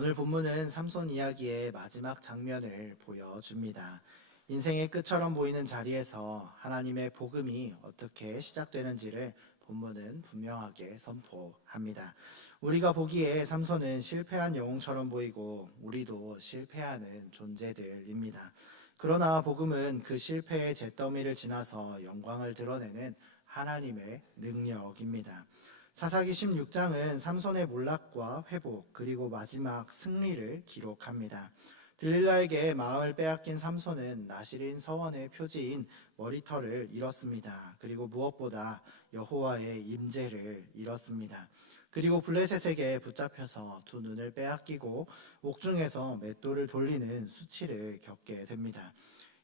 오늘 본문은 삼손 이야기의 마지막 장면을 보여줍니다. 인생의 끝처럼 보이는 자리에서 하나님의 복음이 어떻게 시작되는지를 본문은 분명하게 선포합니다. 우리가 보기에 삼손은 실패한 영웅처럼 보이고 우리도 실패하는 존재들입니다. 그러나 복음은 그 실패의 잿더미를 지나서 영광을 드러내는 하나님의 능력입니다. 사사기 16장은 삼손의 몰락과 회복 그리고 마지막 승리를 기록합니다. 들릴라에게 마음을 빼앗긴 삼손은 나실인 서원의 표지인 머리털을 잃었습니다. 그리고 무엇보다 여호와의 임재를 잃었습니다. 그리고 블레셋에게 붙잡혀서 두 눈을 빼앗기고 옥중에서 맷돌을 돌리는 수치를 겪게 됩니다.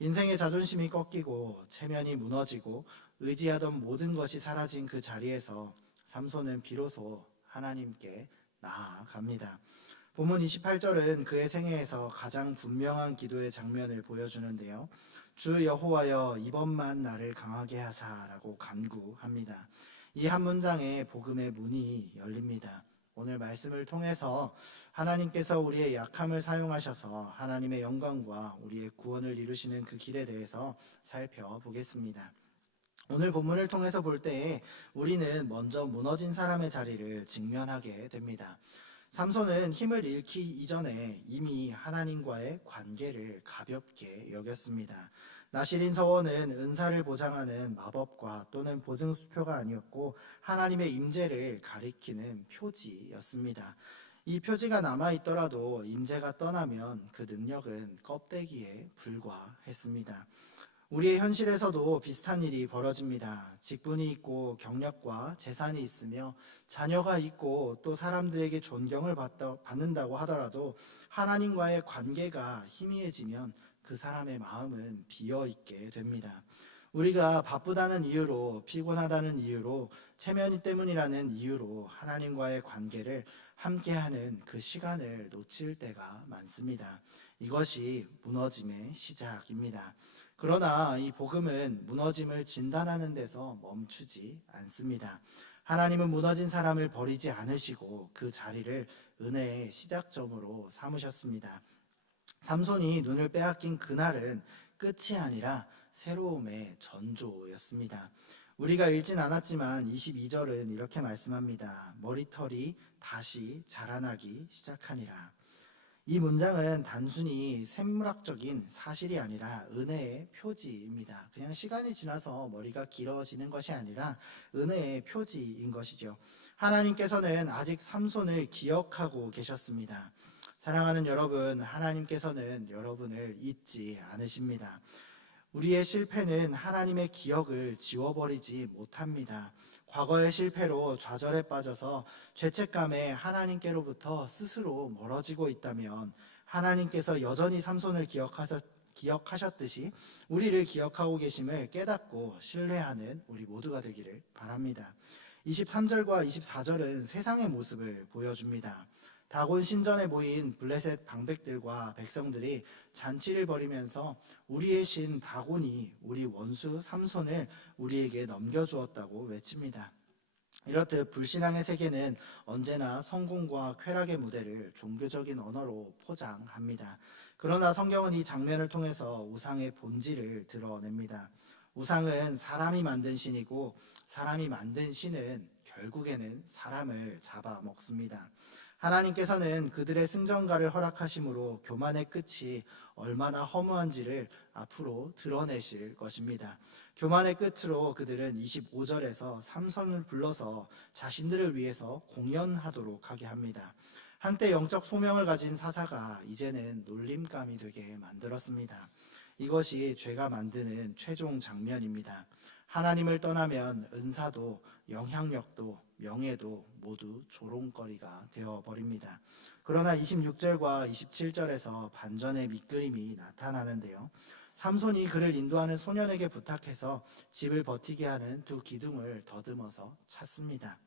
인생의 자존심이 꺾이고 체면이 무너지고 의지하던 모든 것이 사라진 그 자리에서 삼손은 비로소 하나님께 나아갑니다. 본문 28절은 그의 생애에서 가장 분명한 기도의 장면을 보여주는데요. 주 여호와여 이번만 나를 강하게 하사라고 간구합니다. 이 한 문장에 복음의 문이 열립니다. 오늘 말씀을 통해서 하나님께서 우리의 약함을 사용하셔서 하나님의 영광과 우리의 구원을 이루시는 그 길에 대해서 살펴보겠습니다. 오늘 본문을 통해서 볼 때에 우리는 먼저 무너진 사람의 자리를 직면하게 됩니다. 삼손은 힘을 잃기 이전에 이미 하나님과의 관계를 가볍게 여겼습니다. 나실인 서원은 은사를 보장하는 마법과 또는 보증수표가 아니었고 하나님의 임재를 가리키는 표지였습니다. 이 표지가 남아있더라도 임재가 떠나면 그 능력은 껍데기에 불과했습니다. 우리의 현실에서도 비슷한 일이 벌어집니다. 직분이 있고 경력과 재산이 있으며 자녀가 있고 또 사람들에게 존경을 받는다고 하더라도 하나님과의 관계가 희미해지면 그 사람의 마음은 비어있게 됩니다. 우리가 바쁘다는 이유로, 피곤하다는 이유로, 체면 때문이라는 이유로 하나님과의 관계를 함께하는 그 시간을 놓칠 때가 많습니다. 이것이 무너짐의 시작입니다. 그러나 이 복음은 무너짐을 진단하는 데서 멈추지 않습니다. 하나님은 무너진 사람을 버리지 않으시고 그 자리를 은혜의 시작점으로 삼으셨습니다. 삼손이 눈을 빼앗긴 그날은 끝이 아니라 새로움의 전조였습니다. 우리가 읽진 않았지만 22절은 이렇게 말씀합니다. 머리털이 다시 자라나기 시작하니라. 이 문장은 단순히 생물학적인 사실이 아니라 은혜의 표지입니다. 그냥 시간이 지나서 머리가 길어지는 것이 아니라 은혜의 표지인 것이죠. 하나님께서는 아직 삼손을 기억하고 계셨습니다. 사랑하는 여러분, 하나님께서는 여러분을 잊지 않으십니다. 우리의 실패는 하나님의 기억을 지워버리지 못합니다. 과거의 실패로 좌절에 빠져서 죄책감에 하나님께로부터 스스로 멀어지고 있다면 하나님께서 여전히 삼손을 기억하셨듯이 우리를 기억하고 계심을 깨닫고 신뢰하는 우리 모두가 되기를 바랍니다. 23절과 24절은 세상의 모습을 보여줍니다. 다곤 신전에 모인 블레셋 방백들과 백성들이 잔치를 벌이면서 우리의 신 다곤이 우리 원수 삼손을 우리에게 넘겨주었다고 외칩니다. 이렇듯 불신앙의 세계는 언제나 성공과 쾌락의 무대를 종교적인 언어로 포장합니다. 그러나 성경은 이 장면을 통해서 우상의 본질을 드러냅니다. 우상은 사람이 만든 신이고 사람이 만든 신은 결국에는 사람을 잡아먹습니다. 하나님께서는 그들의 승전가를 허락하심으로 교만의 끝이 얼마나 허무한지를 앞으로 드러내실 것입니다. 교만의 끝으로 그들은 25절에서 삼손을 불러서 자신들을 위해서 공연하도록 하게 합니다. 한때 영적 소명을 가진 사사가 이제는 놀림감이 되게 만들었습니다. 이것이 죄가 만드는 최종 장면입니다. 하나님을 떠나면 은사도 영향력도 명예도 모두 조롱거리가 되어버립니다. 그러나 26절과 27절에서 반전의 밑그림이 나타나는데요. 삼손이 그를 인도하는 소년에게 부탁해서 집을 버티게 하는 두 기둥을 더듬어서 찾습니다.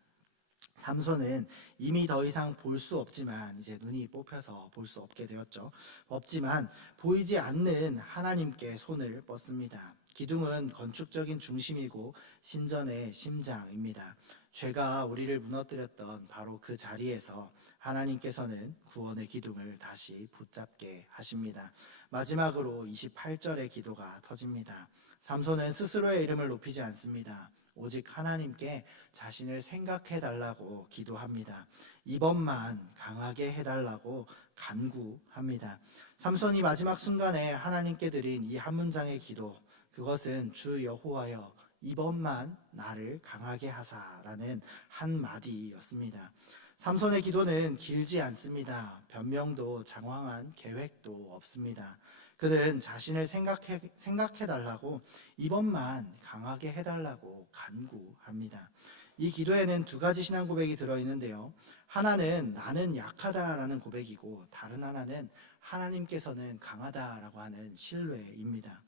삼손은 이미 더 이상 볼 수 없지만 이제 눈이 뽑혀서 볼 수 없게 되었죠. 없지만 보이지 않는 하나님께 손을 뻗습니다. 기둥은 건축적인 중심이고 신전의 심장입니다. 죄가 우리를 무너뜨렸던 바로 그 자리에서 하나님께서는 구원의 기둥을 다시 붙잡게 하십니다. 마지막으로 28절의 기도가 터집니다. 삼손은 스스로의 이름을 높이지 않습니다. 오직 하나님께 자신을 생각해 달라고 기도합니다. 이번만 강하게 해달라고 간구합니다. 삼손이 마지막 순간에 하나님께 드린 이 한 문장의 기도, 그것은 주 여호와여 이번만 나를 강하게 하사라는 한 마디였습니다. 삼손의 기도는 길지 않습니다. 변명도 장황한 계획도 없습니다. 그는 자신을 생각해 달라고 이번만 강하게 해달라고 간구합니다. 이 기도에는 두 가지 신앙 고백이 들어있는데요. 하나는 나는 약하다라는 고백이고 다른 하나는 하나님께서는 강하다라고 하는 신뢰입니다.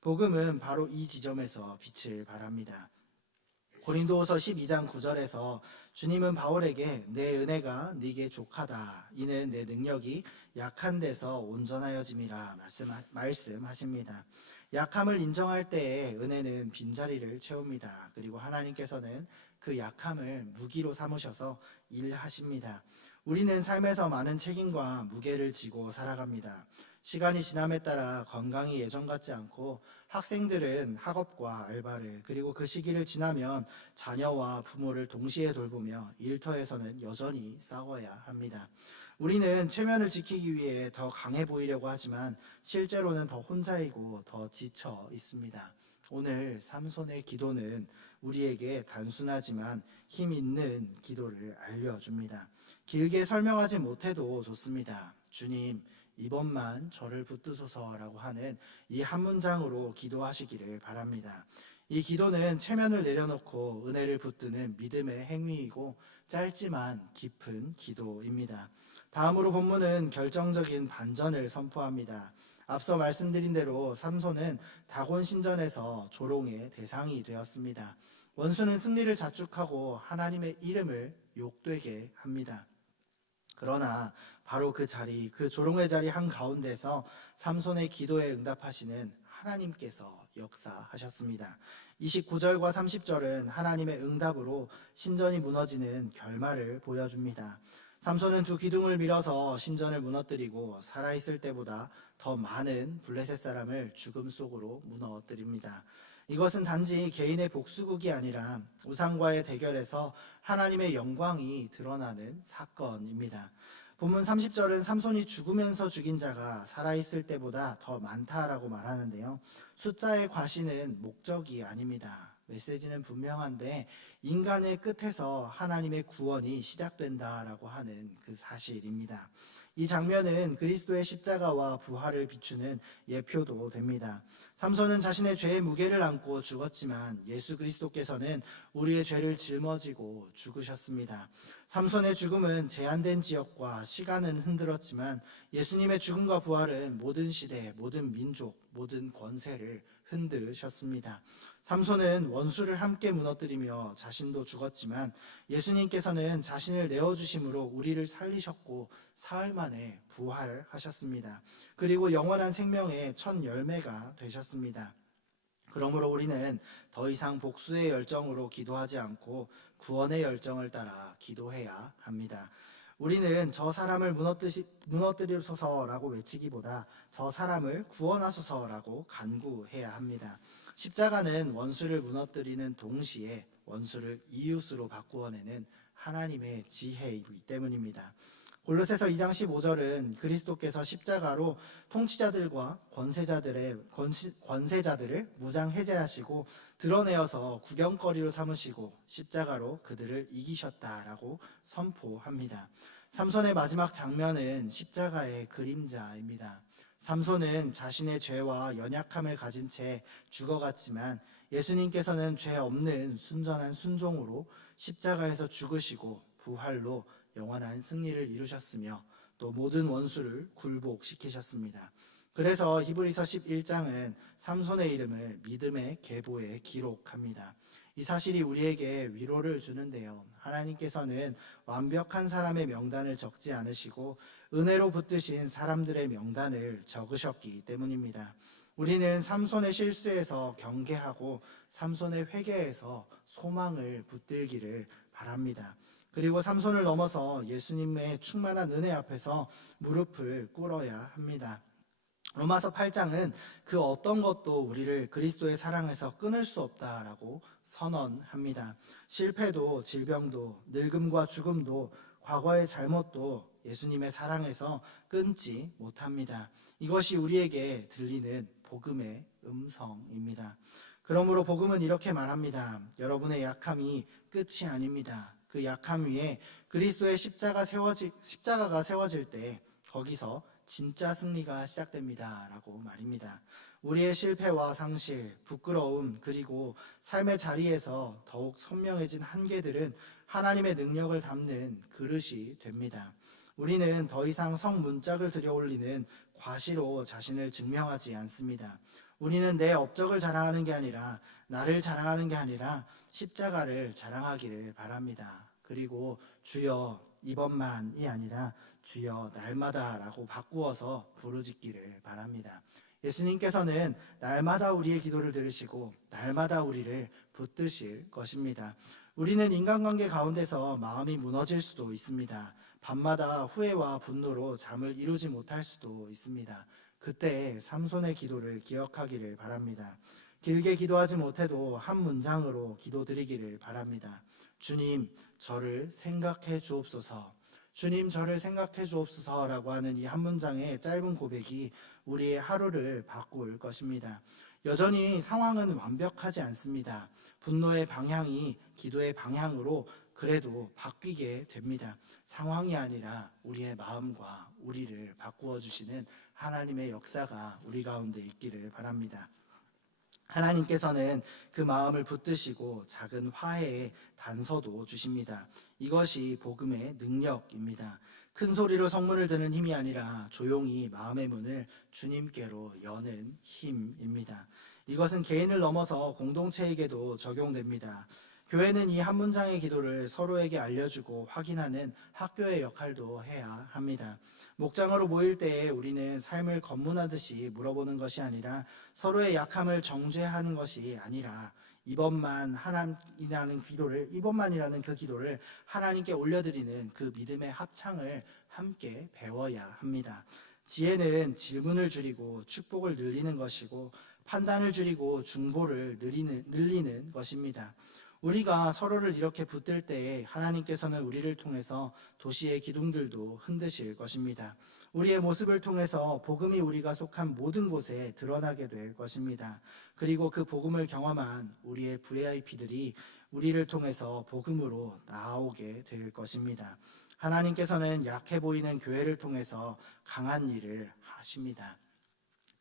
복음은 바로 이 지점에서 빛을 발합니다. 고린도후서 12장 9절에서 주님은 바울에게 내 은혜가 네게 족하다. 이는 내 능력이 약한 데서 온전하여짐이라 말씀하십니다. 약함을 인정할 때에 은혜는 빈자리를 채웁니다. 그리고 하나님께서는 그 약함을 무기로 삼으셔서 일하십니다. 우리는 삶에서 많은 책임과 무게를 지고 살아갑니다. 시간이 지남에 따라 건강이 예전 같지 않고 학생들은 학업과 알바를 그리고 그 시기를 지나면 자녀와 부모를 동시에 돌보며 일터에서는 여전히 싸워야 합니다. 우리는 체면을 지키기 위해 더 강해 보이려고 하지만 실제로는 더 혼자이고 더 지쳐 있습니다. 오늘 삼손의 기도는 우리에게 단순하지만 힘 있는 기도를 알려줍니다. 길게 설명하지 못해도 좋습니다. 주님, 이번만 저를 붙드소서라고 하는 이 한 문장으로 기도하시기를 바랍니다. 이 기도는 체면을 내려놓고 은혜를 붙드는 믿음의 행위이고 짧지만 깊은 기도입니다. 다음으로 본문은 결정적인 반전을 선포합니다. 앞서 말씀드린 대로 삼손은 다곤 신전에서 조롱의 대상이 되었습니다. 원수는 승리를 자축하고 하나님의 이름을 욕되게 합니다. 그러나 바로 그 자리, 그 조롱의 자리 한가운데서 삼손의 기도에 응답하시는 하나님께서 역사하셨습니다. 29절과 30절은 하나님의 응답으로 신전이 무너지는 결말을 보여줍니다. 삼손은 두 기둥을 밀어서 신전을 무너뜨리고 살아있을 때보다 더 많은 블레셋 사람을 죽음 속으로 무너뜨립니다. 이것은 단지 개인의 복수국이 아니라 우상과의 대결에서 하나님의 영광이 드러나는 사건입니다. 본문 30절은 삼손이 죽으면서 죽인 자가 살아있을 때보다 더 많다라고 말하는데요. 숫자의 과시는 목적이 아닙니다. 메시지는 분명한데 인간의 끝에서 하나님의 구원이 시작된다라고 하는 그 사실입니다. 이 장면은 그리스도의 십자가와 부활을 비추는 예표도 됩니다. 삼손은 자신의 죄의 무게를 안고 죽었지만 예수 그리스도께서는 우리의 죄를 짊어지고 죽으셨습니다. 삼손의 죽음은 제한된 지역과 시간은 흔들었지만 예수님의 죽음과 부활은 모든 시대, 모든 민족, 모든 권세를 흔드셨습니다. 삼손은 원수를 함께 무너뜨리며 자신도 죽었지만 예수님께서는 자신을 내어주심으로 우리를 살리셨고 사흘 만에 부활하셨습니다. 그리고 영원한 생명의 첫 열매가 되셨습니다. 그러므로 우리는 더 이상 복수의 열정으로 기도하지 않고 구원의 열정을 따라 기도해야 합니다. 우리는 저 사람을 무너뜨리소서라고 외치기보다 저 사람을 구원하소서라고 간구해야 합니다. 십자가는 원수를 무너뜨리는 동시에 원수를 이웃으로 바꾸어내는 하나님의 지혜이기 때문입니다. 골로새서 2장 15절은 그리스도께서 십자가로 통치자들과 권세자들을 무장 해제하시고 드러내어서 구경거리로 삼으시고 십자가로 그들을 이기셨다라고 선포합니다. 삼손의 마지막 장면은 십자가의 그림자입니다. 삼손은 자신의 죄와 연약함을 가진 채 죽어갔지만 예수님께서는 죄 없는 순전한 순종으로 십자가에서 죽으시고 부활로 영원한 승리를 이루셨으며 또 모든 원수를 굴복시키셨습니다. 그래서 히브리서 11장은 삼손의 이름을 믿음의 계보에 기록합니다. 이 사실이 우리에게 위로를 주는데요. 하나님께서는 완벽한 사람의 명단을 적지 않으시고 은혜로 붙드신 사람들의 명단을 적으셨기 때문입니다. 우리는 삼손의 실수에서 경계하고 삼손의 회개에서 소망을 붙들기를 바랍니다. 그리고 삼손을 넘어서 예수님의 충만한 은혜 앞에서 무릎을 꿇어야 합니다. 로마서 8장은 그 어떤 것도 우리를 그리스도의 사랑에서 끊을 수 없다라고 선언합니다. 실패도, 질병도, 늙음과 죽음도, 과거의 잘못도 예수님의 사랑에서 끊지 못합니다. 이것이 우리에게 들리는 복음의 음성입니다. 그러므로 복음은 이렇게 말합니다. 여러분의 약함이 끝이 아닙니다. 그 약함 위에 그리스도의 십자가가 세워질 때 거기서 진짜 승리가 시작됩니다. 라고 말입니다. 우리의 실패와 상실, 부끄러움, 그리고 삶의 자리에서 더욱 선명해진 한계들은 하나님의 능력을 담는 그릇이 됩니다. 우리는 더 이상 성문짝을 들여올리는 과시로 자신을 증명하지 않습니다. 우리는 내 업적을 자랑하는 게 아니라, 나를 자랑하는 게 아니라 십자가를 자랑하기를 바랍니다. 그리고 주여 이번만이 아니라 주여 날마다라고 바꾸어서 부르짖기를 바랍니다. 예수님께서는 날마다 우리의 기도를 들으시고 날마다 우리를 붙드실 것입니다. 우리는 인간관계 가운데서 마음이 무너질 수도 있습니다. 밤마다 후회와 분노로 잠을 이루지 못할 수도 있습니다. 그때 삼손의 기도를 기억하기를 바랍니다. 길게 기도하지 못해도 한 문장으로 기도드리기를 바랍니다. 주님, 저를 생각해 주옵소서. 주님, 저를 생각해 주옵소서라고 하는 이 한 문장의 짧은 고백이 우리의 하루를 바꿀 것입니다. 여전히 상황은 완벽하지 않습니다. 분노의 방향이 기도의 방향으로 그래도 바뀌게 됩니다. 상황이 아니라 우리의 마음과 우리를 바꾸어 주시는 하나님의 역사가 우리 가운데 있기를 바랍니다. 하나님께서는 그 마음을 붙드시고 작은 화해의 단서도 주십니다. 이것이 복음의 능력입니다. 큰 소리로 성문을 드는 힘이 아니라 조용히 마음의 문을 주님께로 여는 힘입니다. 이것은 개인을 넘어서 공동체에게도 적용됩니다. 교회는 이 한 문장의 기도를 서로에게 알려주고 확인하는 학교의 역할도 해야 합니다. 목장으로 모일 때에 우리는 삶을 검문하듯이 물어보는 것이 아니라 서로의 약함을 정죄하는 것이 아니라 이번만이라는 그 기도를 하나님께 올려드리는 그 믿음의 합창을 함께 배워야 합니다. 지혜는 질문을 줄이고 축복을 늘리는 것이고 판단을 줄이고 중보를 늘리는 것입니다. 우리가 서로를 이렇게 붙들 때에 하나님께서는 우리를 통해서 도시의 기둥들도 흔드실 것입니다. 우리의 모습을 통해서 복음이 우리가 속한 모든 곳에 드러나게 될 것입니다. 그리고 그 복음을 경험한 우리의 VIP들이 우리를 통해서 복음으로 나아오게 될 것입니다. 하나님께서는 약해 보이는 교회를 통해서 강한 일을 하십니다.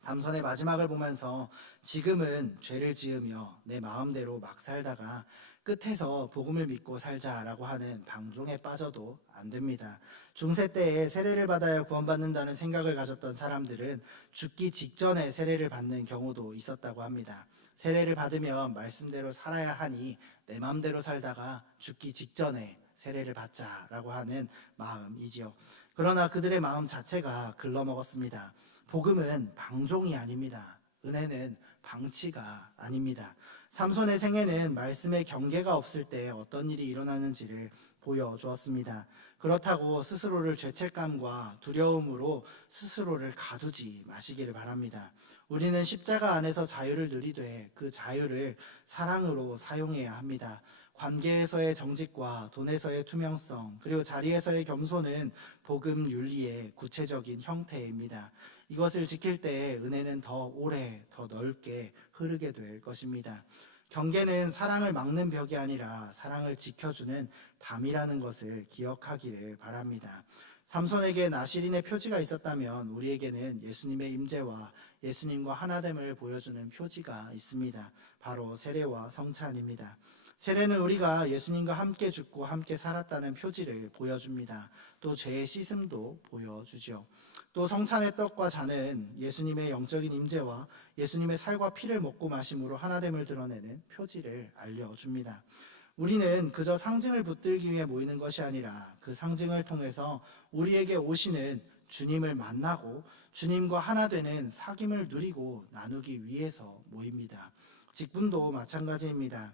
삼손의 마지막을 보면서 지금은 죄를 지으며 내 마음대로 막 살다가 끝에서 복음을 믿고 살자라고 하는 방종에 빠져도 안 됩니다. 중세 때에 세례를 받아야 구원받는다는 생각을 가졌던 사람들은 죽기 직전에 세례를 받는 경우도 있었다고 합니다. 세례를 받으면 말씀대로 살아야 하니 내 마음대로 살다가 죽기 직전에 세례를 받자라고 하는 마음이지요. 그러나 그들의 마음 자체가 글러먹었습니다. 복음은 방종이 아닙니다. 은혜는 방치가 아닙니다. 삼손의 생애는 말씀의 경계가 없을 때 어떤 일이 일어나는지를 보여주었습니다. 그렇다고 스스로를 죄책감과 두려움으로 스스로를 가두지 마시기를 바랍니다. 우리는 십자가 안에서 자유를 누리되 그 자유를 사랑으로 사용해야 합니다. 관계에서의 정직과 돈에서의 투명성, 그리고 자리에서의 겸손은 복음 윤리의 구체적인 형태입니다. 이것을 지킬 때 은혜는 더 오래, 더 넓게 흐르게 될 것입니다. 경계는 사랑을 막는 벽이 아니라 사랑을 지켜주는 담이라는 것을 기억하기를 바랍니다. 삼손에게 나시린의 표지가 있었다면 우리에게는 예수님의 임재와 예수님과 하나됨을 보여주는 표지가 있습니다. 바로 세례와 성찬입니다. 세례는 우리가 예수님과 함께 죽고 함께 살았다는 표지를 보여줍니다. 또 죄의 씻음도 보여주죠. 또 성찬의 떡과 잔은 예수님의 영적인 임재와 예수님의 살과 피를 먹고 마심으로 하나됨을 드러내는 표지를 알려줍니다. 우리는 그저 상징을 붙들기 위해 모이는 것이 아니라 그 상징을 통해서 우리에게 오시는 주님을 만나고 주님과 하나 되는 사귐을 누리고 나누기 위해서 모입니다. 직분도 마찬가지입니다.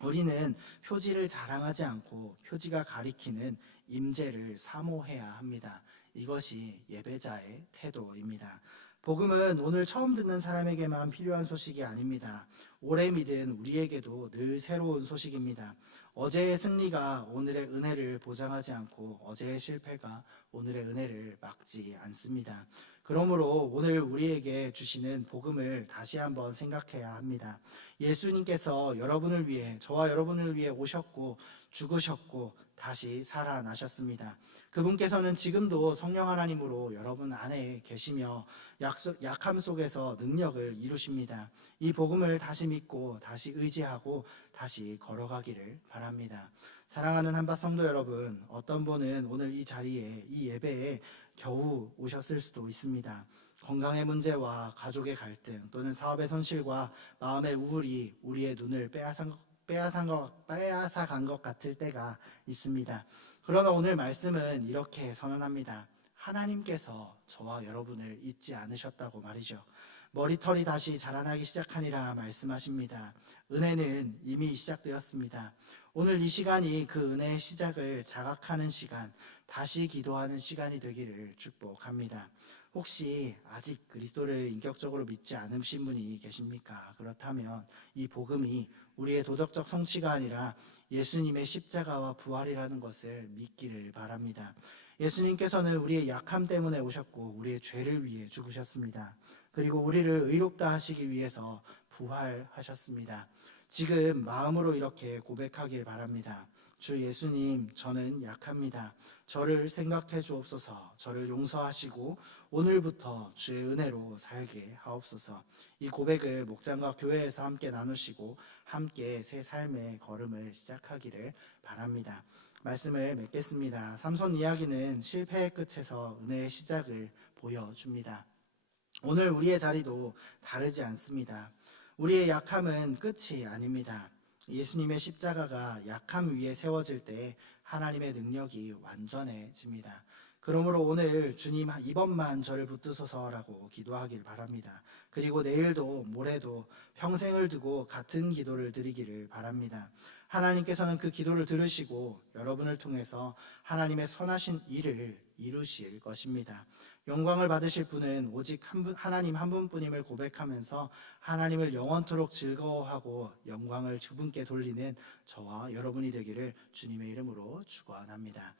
우리는 표지를 자랑하지 않고 표지가 가리키는 임재를 사모해야 합니다. 이것이 예배자의 태도입니다. 복음은 오늘 처음 듣는 사람에게만 필요한 소식이 아닙니다. 오래 믿은 우리에게도 늘 새로운 소식입니다. 어제의 승리가 오늘의 은혜를 보장하지 않고 어제의 실패가 오늘의 은혜를 막지 않습니다. 그러므로 오늘 우리에게 주시는 복음을 다시 한번 생각해야 합니다. 예수님께서 여러분을 위해, 저와 여러분을 위해 오셨고 죽으셨고 다시 살아나셨습니다. 그분께서는 지금도 성령 하나님으로 여러분 안에 계시며 약함 속에서 능력을 이루십니다. 이 복음을 다시 믿고 다시 의지하고 다시 걸어가기를 바랍니다. 사랑하는 한밭 성도 여러분, 어떤 분은 오늘 이 자리에, 이 예배에 겨우 오셨을 수도 있습니다. 건강의 문제와 가족의 갈등 또는 사업의 손실과 마음의 우울이 우리의 눈을 빼앗아간 것 같을 때가 있습니다. 그러나 오늘 말씀은 이렇게 선언합니다. 하나님께서 저와 여러분을 잊지 않으셨다고 말이죠. 머리털이 다시 자라나기 시작하니라 말씀하십니다. 은혜는 이미 시작되었습니다. 오늘 이 시간이 그 은혜의 시작을 자각하는 시간, 다시 기도하는 시간이 되기를 축복합니다. 혹시 아직 그리스도를 인격적으로 믿지 않으신 분이 계십니까? 그렇다면 이 복음이 우리의 도덕적 성취가 아니라 예수님의 십자가와 부활이라는 것을 믿기를 바랍니다. 예수님께서는 우리의 약함 때문에 오셨고 우리의 죄를 위해 죽으셨습니다. 그리고 우리를 의롭다 하시기 위해서 부활하셨습니다. 지금 마음으로 이렇게 고백하길 바랍니다. 주 예수님, 저는 약합니다. 저를 생각해 주옵소서. 저를 용서하시고 오늘부터 주의 은혜로 살게 하옵소서. 이 고백을 목장과 교회에서 함께 나누시고 함께 새 삶의 걸음을 시작하기를 바랍니다. 말씀을 맺겠습니다. 삼손 이야기는 실패의 끝에서 은혜의 시작을 보여줍니다. 오늘 우리의 자리도 다르지 않습니다. 우리의 약함은 끝이 아닙니다. 예수님의 십자가가 약함 위에 세워질 때 하나님의 능력이 완전해집니다. 그러므로 오늘 주님 이번만 저를 붙드소서라고 기도하길 바랍니다. 그리고 내일도 모레도 평생을 두고 같은 기도를 드리기를 바랍니다. 하나님께서는 그 기도를 들으시고 여러분을 통해서 하나님의 선하신 일을 이루실 것입니다. 영광을 받으실 분은 오직 하나님 한 분뿐임을 고백하면서 하나님을 영원토록 즐거워하고 영광을 그분께 돌리는 저와 여러분이 되기를 주님의 이름으로 축원합니다.